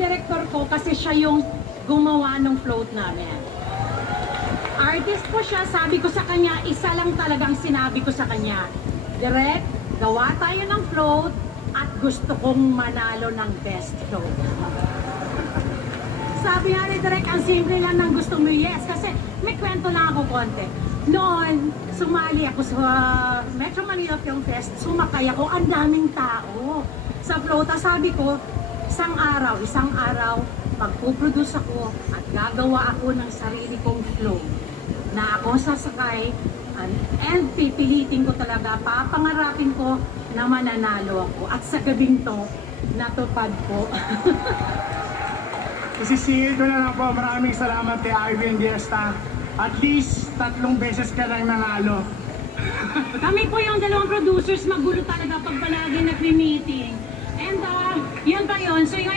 director ko kasi siya yung gumawa ng float namin. Artist po siya, sabi ko sa kanya, isa lang talagang sinabi ko sa kanya, Direk, gawa tayo ng float at gusto kong manalo ng best float. Sabi nga ni Direk, ang simple lang ng gusto mo, yes, kasi may kwento lang ako konti. Noon, sumali ako sa Metro Manila Film Fest, sumakay ako, ang daming tao sa float. Sabi ko, isang araw, magpuproduce ako at gagawa ako ng sarili kong float na ako sasakay and pipilitin ko talaga, papangarapin ko na mananalo ako. At sa gabing to, natupad po. Isisingil ko na lang po, maraming salamat kay Ivy and Diesta. At least 3 beses ka lang nanalo. Kami po yung dalawang producers, magulo talaga pag palagi nagme-meeting. And yun pa yun. So yung